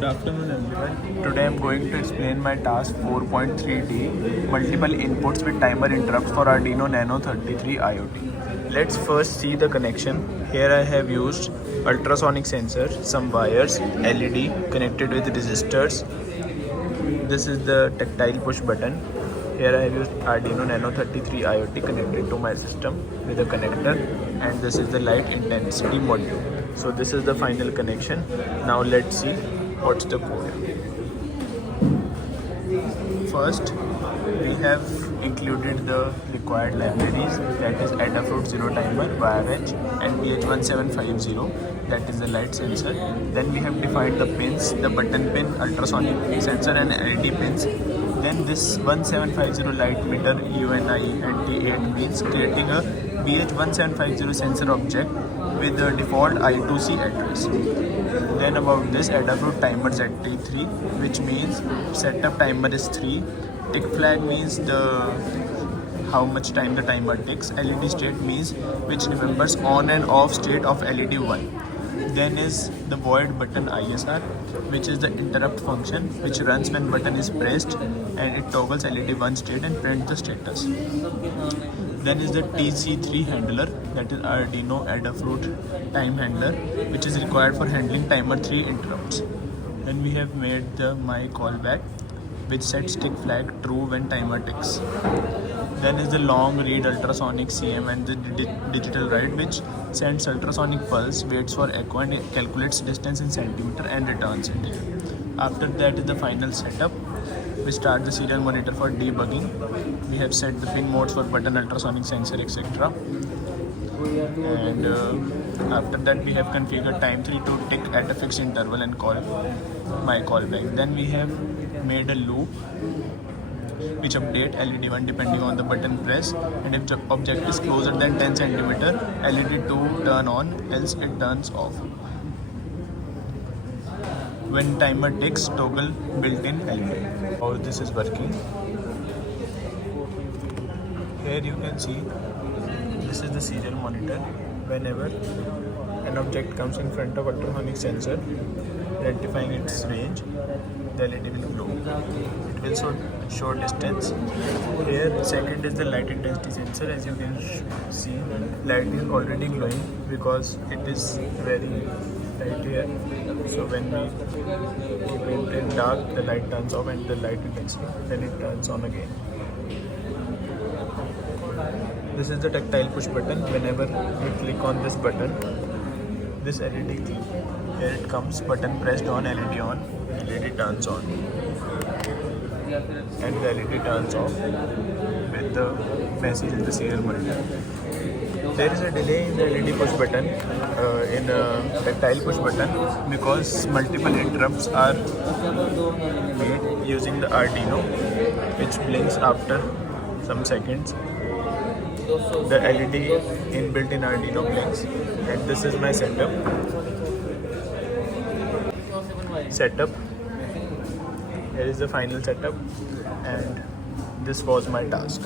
Good afternoon everyone. Today I am going to explain my task 4.3D multiple inputs with timer interrupts for Arduino Nano 33 IoT. Let's first see the connection. Here I have used ultrasonic sensor, some wires, LED connected with resistors. This is the tactile push button. Here I have used Arduino Nano 33 IoT connected to my system with a connector, and this is the light intensity module. So this is the final connection. Now let's see what's the code. First, we have included the required libraries, that is Adafruit Zero Timer, WireEdge and BH1750, that is the light sensor. Then we have defined the pins, the button pin, ultrasonic sensor and LED pins. Then this 1750 light meter, UNI and T8 pins, creating a BH1750 sensor object with the default I2C address. Then about this Adafruit timer ZT3, which means setup timer is 3. Tick flag means how much time the timer ticks. LED state means which remembers on and off state of LED 1. Then is the void button ISR, which is the interrupt function which runs when button is pressed and it toggles LED 1 state and prints the status. Then is the TC3 handler, that is Arduino Adafruit time handler, which is required for handling timer 3 interrupts. Then we have made the my callback, which sets tick flag true when timer ticks. Then is the long read ultrasonic CM and the digital write, which sends ultrasonic pulse, waits for echo and calculates distance in centimeter and returns it. After that is the final setup. We start the serial monitor for debugging. We have set the pin modes for button, ultrasonic sensor, etc. And after that we have configured time 3 to tick at a fixed interval and call my callback. Then we have made a loop which update LED 1 depending on the button press, and if the object is closer than 10 cm, LED 2 turn on, else it turns off. When timer ticks, toggle built-in LED. How this is working. Here you can see this is the serial monitor. Whenever an object comes in front of ultrasonic sensor, identifying its range, the LED will glow. It will show distance. Here, second is the light intensity sensor. As you can see, light is already glowing because it is very light here. So when we keep it in dark, the light turns off, and the light you can see, then it turns on again. This is the tactile push button. Whenever we click on this button, this LED, here it comes, button pressed on, LED on, LED turns on, and the LED turns off with the message in the serial monitor. There is a delay in the LED push button, in a tactile push button, because multiple interrupts are made using the Arduino, which blinks after some seconds. The LED inbuilt in Arduino blinks, and this is my setup. Here is the final setup, and this was my task.